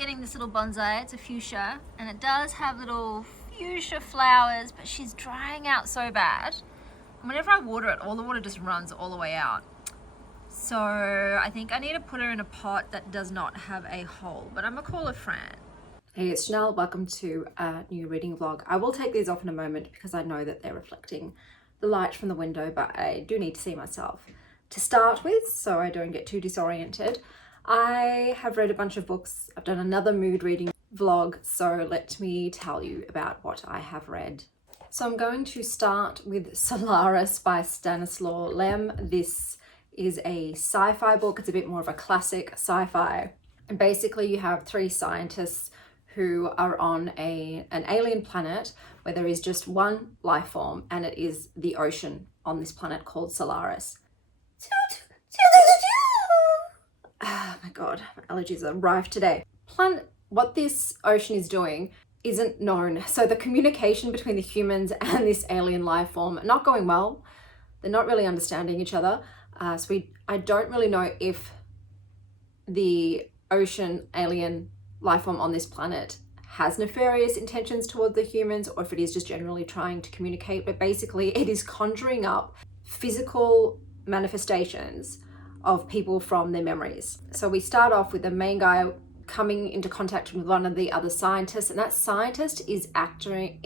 getting this little bonsai. It's a fuchsia, and it does have little fuchsia flowers, but she's drying out so bad. Whenever I water it, all the water just runs all the way out. So I think I need to put her in a pot that does not have a hole, but I'm gonna call her Fran. Hey, it's Chanel. Welcome to a new reading vlog. I will take these off in a moment because I know that they're reflecting the light from the window, but I do need to see myself to start with so I don't get too disoriented. I have read a bunch of books. I've done another mood reading vlog, so let me tell you about what I have read. So I'm going to start with Solaris by Stanislaw Lem. This is a sci-fi book. It's a bit more of a classic sci-fi. And basically you have three scientists who are on an alien planet where there is just one life form, and it is the ocean on this planet called Solaris. Oh my god, my allergies are rife today. What this ocean is doing isn't known. So the communication between the humans and this alien life form are not going well. They're not really understanding each other. I don't really know if the ocean alien life form on this planet has nefarious intentions towards the humans, or if it is just generally trying to communicate, but basically it is conjuring up physical manifestations of people from their memories. So we start off with the main guy coming into contact with one of the other scientists, and that scientist is acting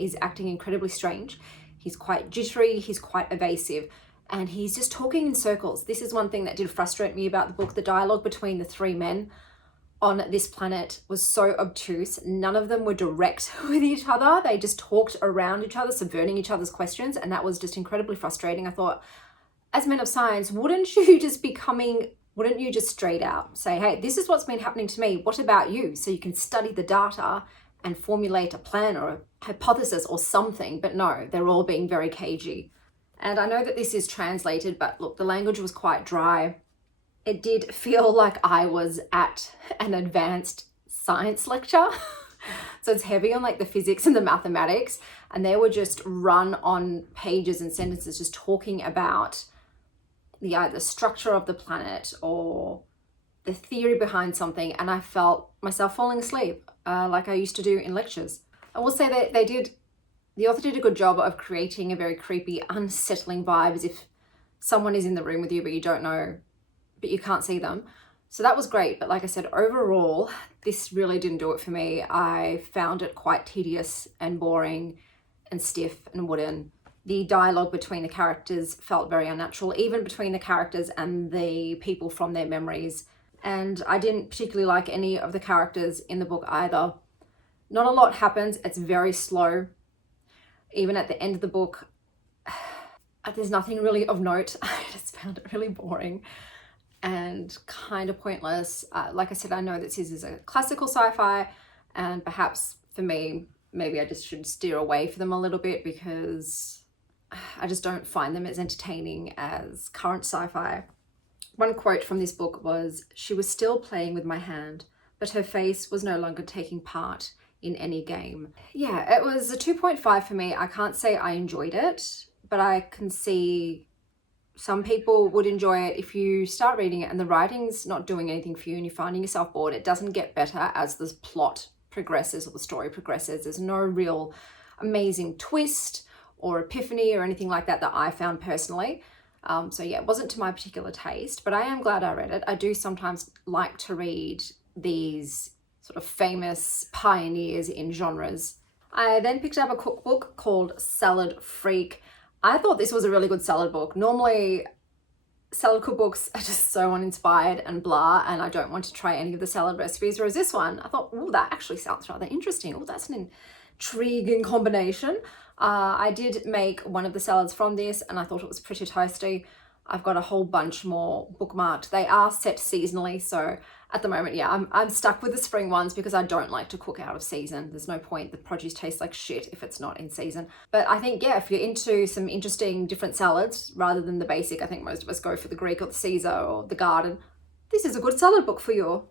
incredibly strange. He's quite jittery, he's quite evasive, and he's just talking in circles. This is one thing that did frustrate me about the book. The dialogue between the three men on this planet was so obtuse. None of them were direct with each other. They just talked around each other, subverting each other's questions, and that was just incredibly frustrating. I thought, as men of science, wouldn't you just straight out say, hey, this is what's been happening to me, what about you? So you can study the data and formulate a plan or a hypothesis or something. But no, they're all being very cagey. And I know that this is translated, but look, the language was quite dry. It did feel like I was at an advanced science lecture. So it's heavy on like the physics and the mathematics, and they were just run on pages and sentences just talking about the structure of the planet or the theory behind something, and I felt myself falling asleep like I used to do in lectures. I will say that the author did a good job of creating a very creepy, unsettling vibe, as if someone is in the room with you but you don't know, but you can't see them. So that was great, but like I said, overall, this really didn't do it for me. I found it quite tedious and boring and stiff and wooden. The dialogue between the characters felt very unnatural, even between the characters and the people from their memories. And I didn't particularly like any of the characters in the book either. Not a lot happens. It's very slow. Even at the end of the book, there's nothing really of note. I just found it really boring and kind of pointless. Like I said, I know that this is a classical sci-fi, and perhaps for me, maybe I just should steer away from them a little bit because I just don't find them as entertaining as current sci-fi. One quote from this book was, "She was still playing with my hand, but her face was no longer taking part in any game." Yeah, it was a 2.5 for me. I can't say I enjoyed it, but I can see some people would enjoy it. If you start reading it and the writing's not doing anything for you and you're finding yourself bored, it doesn't get better as the plot progresses or the story progresses. There's no real amazing twist or epiphany or anything like that I found personally. So yeah, it wasn't to my particular taste, but I am glad I read it. I do sometimes like to read these sort of famous pioneers in genres. I then picked up a cookbook called Salad Freak. I thought this was a really good salad book. Normally, salad cookbooks are just so uninspired and blah, and I don't want to try any of the salad recipes, whereas this one, I thought, oh, that actually sounds rather interesting. Oh, that's an intriguing combination. I did make one of the salads from this, and I thought it was pretty tasty. I've got a whole bunch more bookmarked. They are set seasonally, so at the moment, yeah, I'm stuck with the spring ones because I don't like to cook out of season. There's no point. The produce tastes like shit if it's not in season. But I think, yeah, if you're into some interesting different salads rather than the basic, I think most of us go for the Greek or the Caesar or the garden, this is a good salad book for you.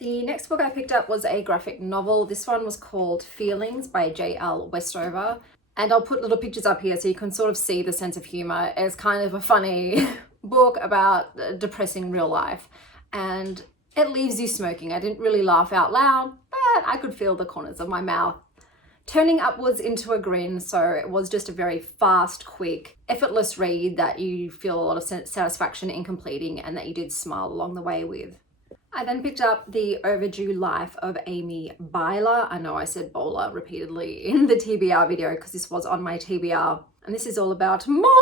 The next book I picked up was a graphic novel. This one was called Feelings by J.L. Westover. And I'll put little pictures up here so you can sort of see the sense of humor. It's kind of a funny book about depressing real life. And It leaves you smoking. I didn't really laugh out loud, but I could feel the corners of my mouth turning upwards into a grin. So it was just a very fast, quick, effortless read that you feel a lot of satisfaction in completing and that you did smile along the way with. I then picked up The Overdue Life of Amy Baer. I know I said bowler repeatedly in the TBR video because this was on my TBR. And this is all about Mom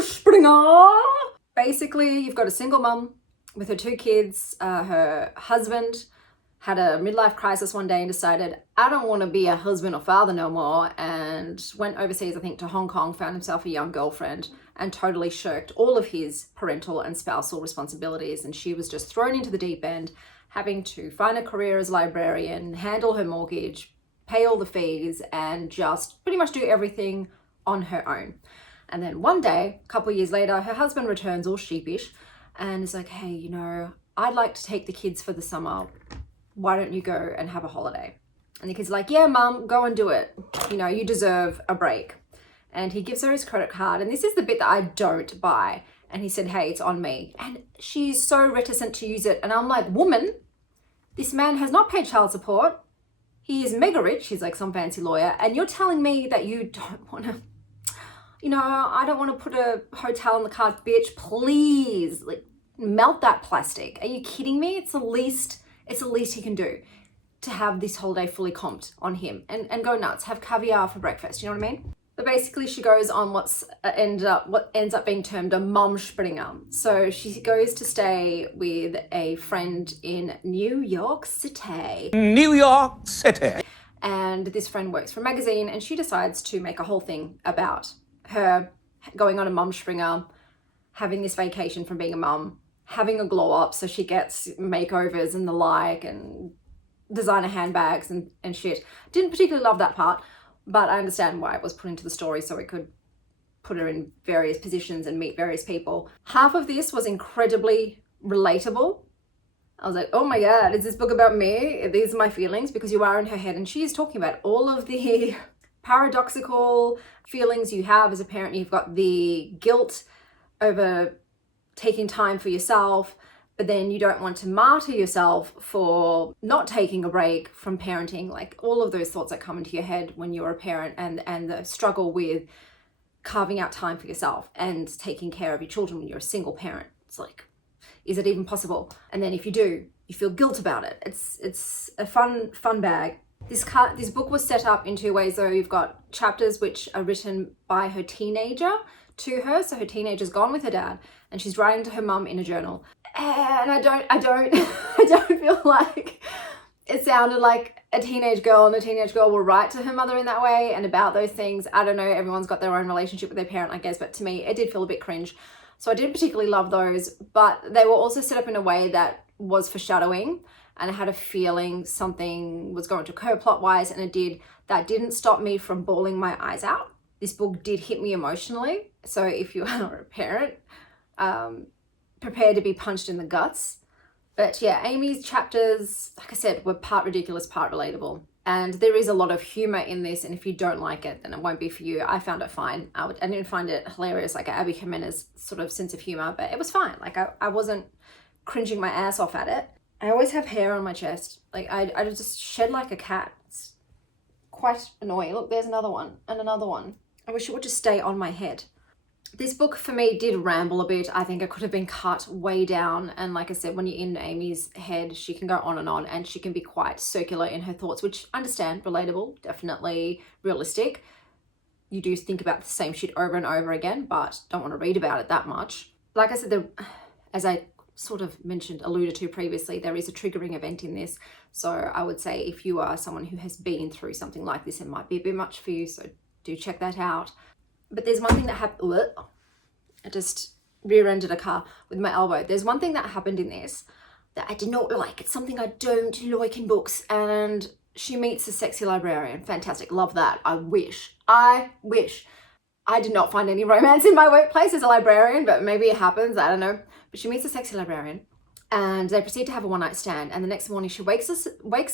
Springer. Basically, you've got a single mum with her 2 kids. Her husband had a midlife crisis one day and decided, I don't want to be a husband or father no more, and went overseas, I think to Hong Kong, found himself a young girlfriend and totally shirked all of his parental and spousal responsibilities. And she was just thrown into the deep end, having to find a career as a librarian, handle her mortgage, pay all the fees, and just pretty much do everything on her own. And then one day, a couple of years later, her husband returns all sheepish and is like, hey, you know, I'd like to take the kids for the summer. Why don't you go and have a holiday? And the kid's like, yeah, mum, go and do it. You know, you deserve a break. And he gives her his credit card. And this is the bit that I don't buy. And he said, hey, it's on me. And she's so reticent to use it. And I'm like, woman, this man has not paid child support. He is mega rich. He's like some fancy lawyer. And you're telling me that you don't want to, you know, I don't want to put a hotel on the card, bitch, please. Like, melt that plastic. Are you kidding me? It's the least he can do to have this holiday fully comped on him and go nuts, have caviar for breakfast, you know what I mean? But basically she goes on what ends up being termed a Momspringer. So she goes to stay with a friend in New York City. New York City. And this friend works for a magazine and she decides to make a whole thing about her going on a Momspringer, having this vacation from being a mum, having a glow up, so she gets makeovers and the like and designer handbags and shit. Didn't particularly love that part, but I understand why it was put into the story so it could put her in various positions and meet various people. Half of this was incredibly relatable. I was like, oh my God, is this book about me? These are my feelings, because you are in her head and she is talking about all of the paradoxical feelings you have as a parent. You've got the guilt over taking time for yourself, but then you don't want to martyr yourself for not taking a break from parenting. Like all of those thoughts that come into your head when you're a parent, and the struggle with carving out time for yourself and taking care of your children when you're a single parent. It's like, is it even possible? And then if you do, you feel guilt about it. It's a fun bag. This book was set up in 2 ways though. You've got chapters which are written by her teenager to her. So her teenager's gone with her dad and she's writing to her mum in a journal. And I don't feel like it sounded like a teenage girl, and a teenage girl will write to her mother in that way and about those things. I don't know, everyone's got their own relationship with their parent, I guess, but to me, it did feel a bit cringe. So I didn't particularly love those, but they were also set up in a way that was foreshadowing, and I had a feeling something was going to occur plot-wise, and it did. That didn't stop me from bawling my eyes out. This book did hit me emotionally. So if you are a parent, prepare to be punched in the guts. But yeah, Amy's chapters, like I said, were part ridiculous, part relatable. And there is a lot of humor in this, and if you don't like it, then it won't be for you. I found it fine. I didn't find it hilarious like Abby Jimenez's sort of sense of humor, but it was fine. Like I wasn't cringing my ass off at it. I always have hair on my chest. Like I just shed like a cat. It's quite annoying. Look, there's another one and another one. I wish it would just stay on my head. This book for me did ramble a bit. I think it could have been cut way down. And like I said, when you're in Amy's head, she can go on and she can be quite circular in her thoughts, which I understand, relatable, definitely realistic. You do think about the same shit over and over again, but don't want to read about it that much. Like I said, as I sort of alluded to previously, there is a triggering event in this. So I would say if you are someone who has been through something like this, it might be a bit much for you. So do check that out. But there's one thing that happened. I just rear-ended a car with my elbow. There's one thing that happened in this that I did not like. It's something I don't like in books. And she meets a sexy librarian. Fantastic. Love that. I wish. I did not find any romance in my workplace as a librarian, but maybe it happens. I don't know. But she meets a sexy librarian and they proceed to have a one-night stand. And the next morning she wakes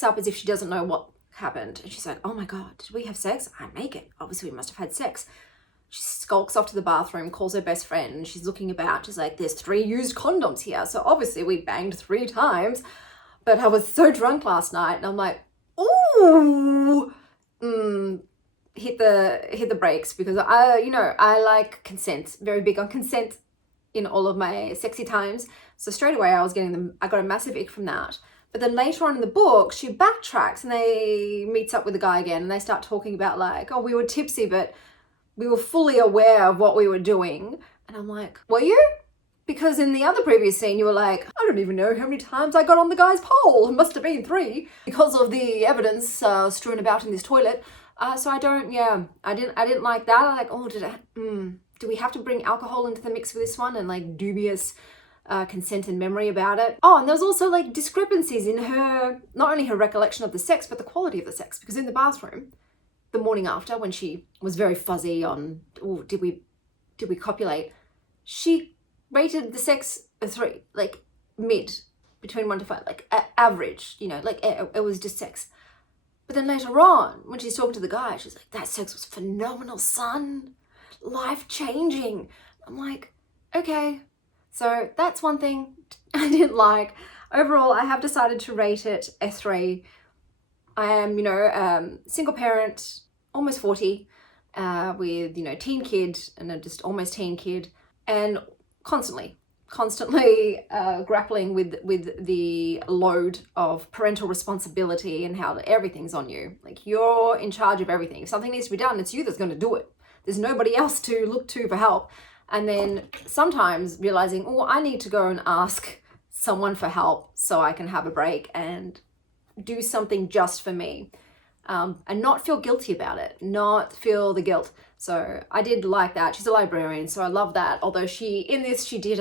up as if she doesn't know what happened. And she's like, oh my God, did we have sex? I make it. Obviously we must have had sex. She skulks off to the bathroom, calls her best friend, and she's looking about. She's like, there's 3 used condoms here. So obviously we banged 3 times. But I was so drunk last night and I'm like, ooh, hit the brakes, because I like consent, very big on consent in all of my sexy times. So straight away I got a massive ick from that. But then later on in the book, she backtracks and they meets up with the guy again, and they start talking about like, oh, we were tipsy, but we were fully aware of what we were doing. And I'm like, were you? Because in the other previous scene, you were like, I don't even know how many times I got on the guy's pole. It must have been 3 because of the evidence strewn about in this toilet. So I didn't like that. I like, oh, do we have to bring alcohol into the mix for this one? And like dubious consent and memory about it. Oh, and there was also like discrepancies in her, not only her recollection of the sex, but the quality of the sex. Because in the bathroom, the morning after, when she was very fuzzy on, oh, did we copulate? She rated the sex a 3, like mid, between 1 to 5, like average, like it was just sex. But then later on, when she's talking to the guy, she's like, that sex was phenomenal, son. Life-changing. I'm like, okay. So that's one thing I didn't like. Overall, I have decided to rate it a 3. I am, single parent, almost 40, with, teen kid and just almost teen kid, and constantly grappling with the load of parental responsibility and how everything's on you. Like, you're in charge of everything. If something needs to be done, it's you that's going to do it. There's nobody else to look to for help. And then sometimes realizing, oh, I need to go and ask someone for help so I can have a break and do something just for me, and not feel guilty about it, not feel the guilt. So I did like that. She's a librarian, so I love that. Although she did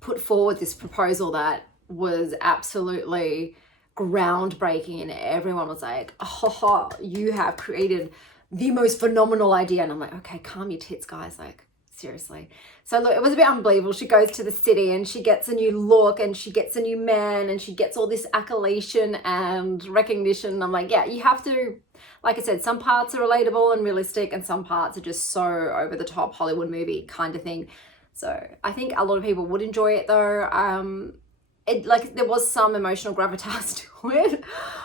put forward this proposal that was absolutely groundbreaking, and everyone was like, oh, you have created the most phenomenal idea. And I'm like, okay, calm your tits, guys, like seriously. So look, it was a bit unbelievable. She goes to the city and she gets a new look and she gets a new man and she gets all this accolation and recognition. I'm like, yeah, you have to, like I said, some parts are relatable and realistic and some parts are just so over the top Hollywood movie kind of thing. So I think a lot of people would enjoy it though. There was some emotional gravitas to it,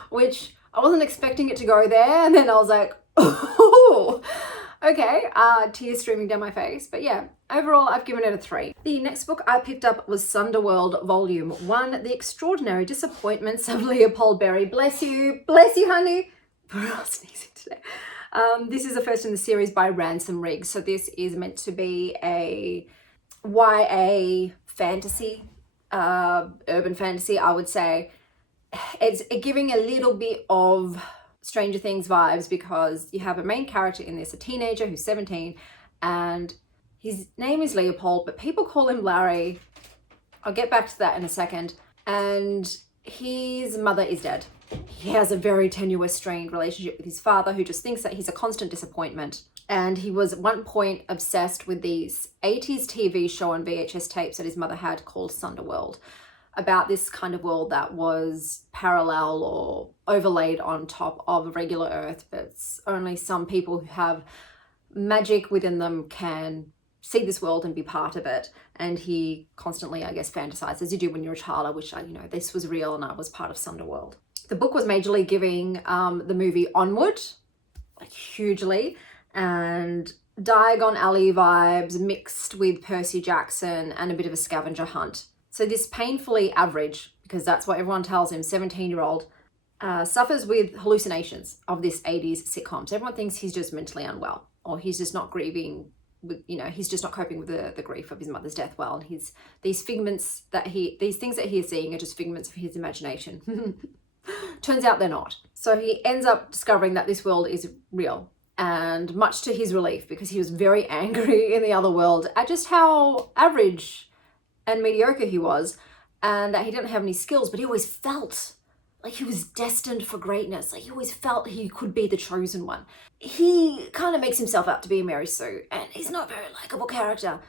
which I wasn't expecting it to go there. And then I was like, oh, okay, tears streaming down my face. But yeah, overall, I've given it a 3. The next book I picked up was Thunderworld Volume 1, The Extraordinary Disappointments of Leopold Berry. Bless you, honey. We're all sneezing today. This is the first in the series by Ransom Riggs. So this is meant to be a YA fantasy, urban fantasy, I would say. It's giving a little bit of Stranger Things vibes, because you have a main character in this, a teenager who's 17, and his name is Leopold, but people call him Larry. I'll get back to that in a second. And his mother is dead. He has a very tenuous, strained relationship with his father, who just thinks that he's a constant disappointment. And he was at one point obsessed with these 80s TV show on VHS tapes that his mother had called Thunderworld, about this kind of world that was parallel or overlaid on top of regular Earth, but only some people who have magic within them can see this world and be part of it. And he constantly, I guess, fantasized, as you do when you're a child. I wish this was real and I was part of Thunderworld. The book was majorly giving the movie Onward, like hugely, and Diagon Alley vibes mixed with Percy Jackson and a bit of a scavenger hunt. So this painfully average, because that's what everyone tells him, 17-year-old, suffers with hallucinations of this 80s sitcom. So everyone thinks he's just mentally unwell, or he's just not grieving with, he's just not coping with the grief of his mother's death well. And these things that he is seeing are just figments of his imagination. Turns out they're not. So he ends up discovering that this world is real, and much to his relief, because he was very angry in the other world at just how average and mediocre he was, and that he didn't have any skills, but he always felt like he was destined for greatness. Like he always felt he could be the chosen one. He kind of makes himself out to be a Mary Sue, and he's not a very likable character.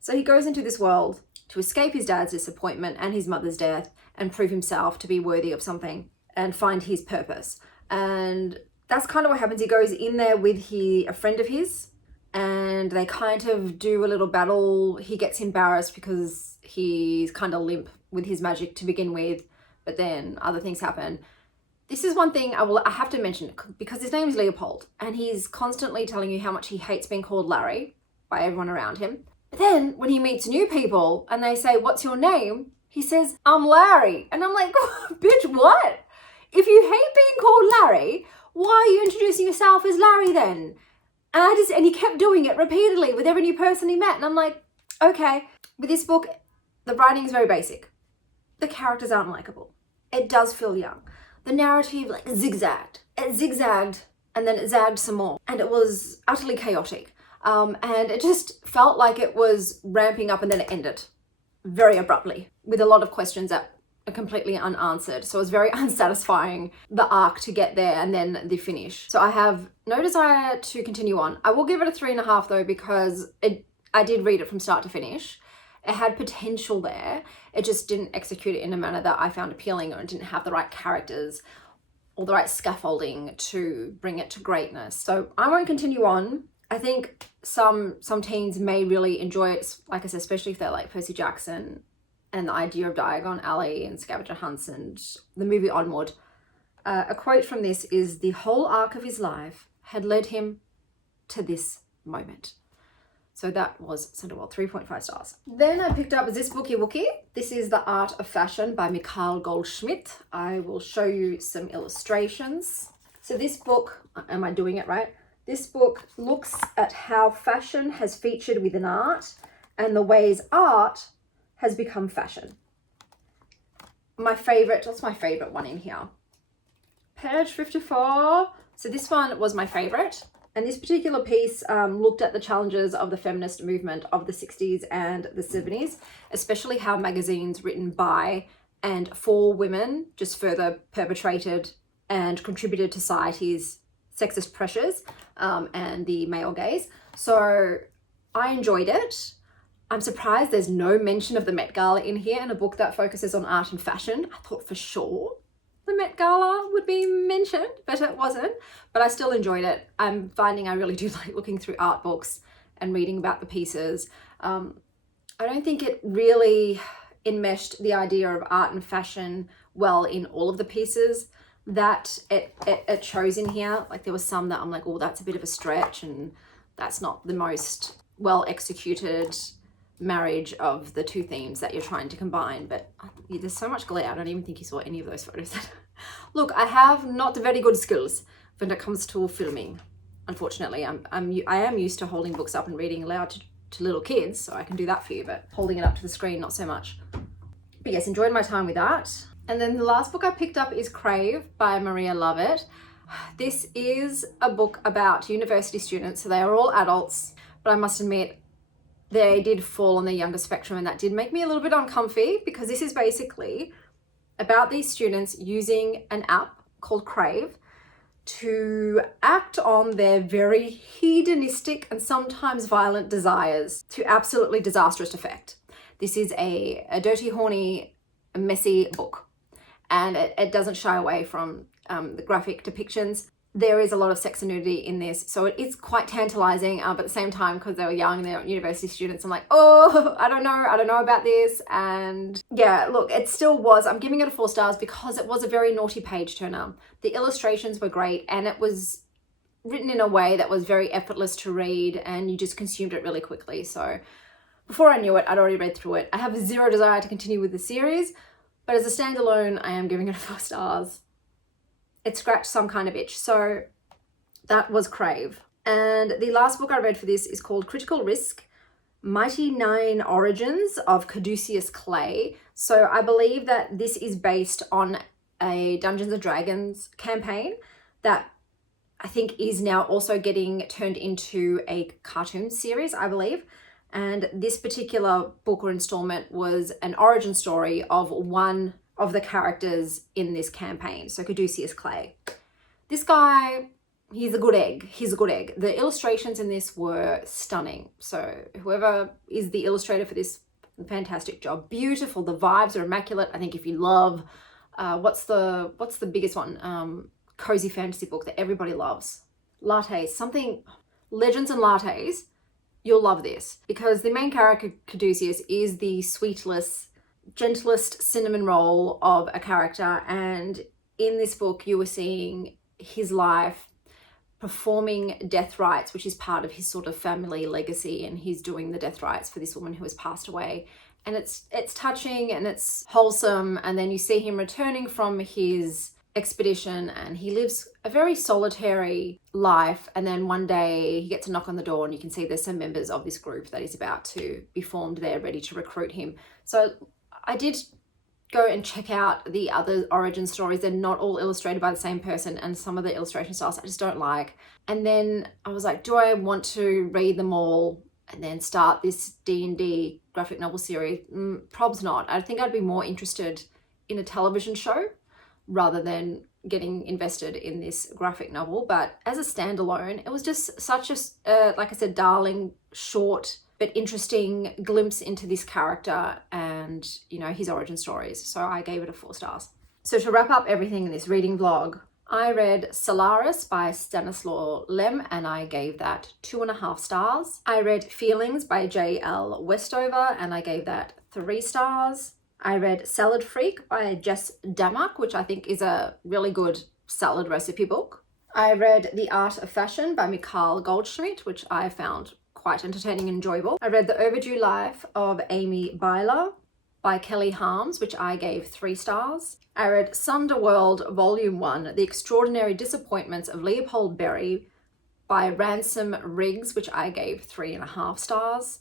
So he goes into this world to escape his dad's disappointment and his mother's death, and prove himself to be worthy of something and find his purpose. And that's kind of what happens. He goes in there with a friend of his, and they kind of do a little battle. He gets embarrassed because he's kind of limp with his magic to begin with, but then other things happen. This is one thing I have to mention, because his name is Leopold and he's constantly telling you how much he hates being called Larry by everyone around him. But then when he meets new people and they say, "What's your name?" he says, "I'm Larry." And I'm like, bitch, what? If you hate being called Larry, why are you introducing yourself as Larry then? And he kept doing it repeatedly with every new person he met. And I'm like, okay. With this book, the writing is very basic. The characters aren't likable. It does feel young. The narrative like zigzagged. It zigzagged and then it zagged some more. And it was utterly chaotic. And it just felt like it was ramping up and then it ended very abruptly with a lot of questions that are completely unanswered. So it was very unsatisfying, the arc to get there and then the finish. So I have no desire to continue on. I will give it a 3.5 though, because I did read it from start to finish. It had potential there. It just didn't execute it in a manner that I found appealing, or it didn't have the right characters or the right scaffolding to bring it to greatness. So I won't continue on. I think some teens may really enjoy it, like I said, especially if they're like Percy Jackson and the idea of Diagon Alley and scavenger hunts and the movie Onward. A quote from this is, "The whole arc of his life had led him to this moment." So that was Thunderworld, 3.5 stars. Then I picked up this Bookie Wookie. This is The Art of Fashion by Mikhail Goldschmidt. I will show you some illustrations. So this book, am I doing it right? This book looks at how fashion has featured within art and the ways art has become fashion. My favorite, what's my favorite one in here? Page 54. So this one was my favorite. And this particular piece looked at the challenges of the feminist movement of the 60s and the 70s, especially how magazines written by and for women just further perpetrated and contributed to society's sexist pressures and the male gaze. So I enjoyed it. I'm surprised there's no mention of the Met Gala in here in a book that focuses on art and fashion. I thought for sure the Met Gala would be mentioned, but it wasn't. But I still enjoyed it. I'm finding I really do like looking through art books and reading about the pieces. I don't think it really enmeshed the idea of art and fashion well in all of the pieces that it chose in here. Like there was some that I'm like, oh, that's a bit of a stretch and that's not the most well executed marriage of the two themes that you're trying to combine. But there's so much glare, I don't even think you saw any of those photos. Look, I have not very good skills when it comes to filming. Unfortunately, I am used to holding books up and reading aloud to little kids, so I can do that for you, but holding it up to the screen, not so much. But yes, enjoyed my time with that. And then the last book I picked up is Crave by Maria Lovett. This is a book about university students, so they are all adults, but I must admit, they did fall on the younger spectrum, and that did make me a little bit uncomfy, because this is basically about these students using an app called Crave to act on their very hedonistic and sometimes violent desires to absolutely disastrous effect. This is a dirty, horny, messy book, and it doesn't shy away from the graphic depictions. There is a lot of sex and nudity in this, so it is quite tantalizing, but at the same time, because they were young, they're university students, I'm like, oh, I don't know about this. And yeah, look, it still was, I'm giving it a 4 stars because it was a very naughty page turner. The illustrations were great, and it was written in a way that was very effortless to read, and you just consumed it really quickly. So before I knew it, I'd already read through it. I have zero desire to continue with the series, but as a standalone, I am giving it a 4 stars. It scratched some kind of itch. So that was Crave. And the last book I read for this is called Critical Risk, Mighty Nein Origins of Caduceus Clay. So I believe that this is based on a Dungeons & Dragons campaign that I think is now also getting turned into a cartoon series, I believe. And this particular book or installment was an origin story of one of the characters in this campaign. So Caduceus Clay. This guy, he's a good egg. He's a good egg. The illustrations in this were stunning. So whoever is the illustrator for this, fantastic job. Beautiful. The vibes are immaculate. I think if you love, what's the biggest one? Cozy fantasy book that everybody loves. Lattes, something, Legends and Lattes. You'll love this because the main character, Caduceus, is the sweetless, gentlest cinnamon roll of a character, and in this book you were seeing his life performing death rites, which is part of his sort of family legacy, and he's doing the death rites for this woman who has passed away. And it's touching and it's wholesome. And then you see him returning from his expedition and he lives a very solitary life, and then one day he gets a knock on the door and you can see there's some members of this group that is about to be formed there, ready to recruit him. So I did go and check out the other origin stories. They're not all illustrated by the same person, and some of the illustration styles I just don't like. And then I was like, do I want to read them all and then start this D&D graphic novel series? Probs not. I think I'd be more interested in a television show rather than getting invested in this graphic novel. But as a standalone, it was just such a, like I said, darling, short, but interesting glimpse into this character and, you know, his origin stories. So I gave it a 4 stars. So to wrap up everything in this reading vlog, I read Solaris by Stanislaw Lem and I gave that 2.5 stars. I read Feelings by J.L. Westover and I gave that 3 stars. I read Salad Freak by Jess Damak, which I think is a really good salad recipe book. I read The Art of Fashion by Mikhail Goldschmidt, which I found quite entertaining and enjoyable. I read The Overdue Life of Amy Baer by Kelly Harms, which I gave 3 stars. I read Thunderworld Volume 1, The Extraordinary Disappointments of Leopold Berry by Ransom Riggs, which I gave 3.5 stars.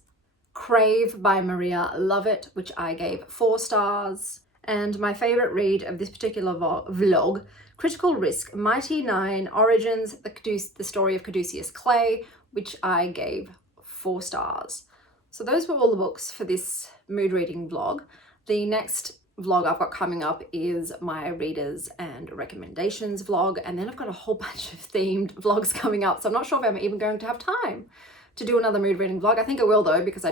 Crave by Maria Lovett, which I gave 4 stars. And my favorite read of this particular vlog, Critical Risk, Mighty Nein, Origins, the Story of Caduceus Clay, which I gave 4 stars. So those were all the books for this mood reading vlog. The next vlog I've got coming up is my readers and recommendations vlog, and then I've got a whole bunch of themed vlogs coming up, so I'm not sure if I'm even going to have time to do another mood reading vlog. I think I will though, because I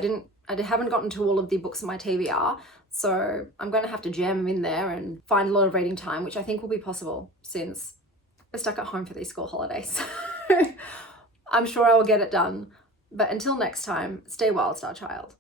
haven't gotten to all of the books in my TBR, so I'm going to have to jam them in there and find a lot of reading time, which I think will be possible since we're stuck at home for these school holidays. I'm sure I will get it done. But until next time, stay wild, Star Child.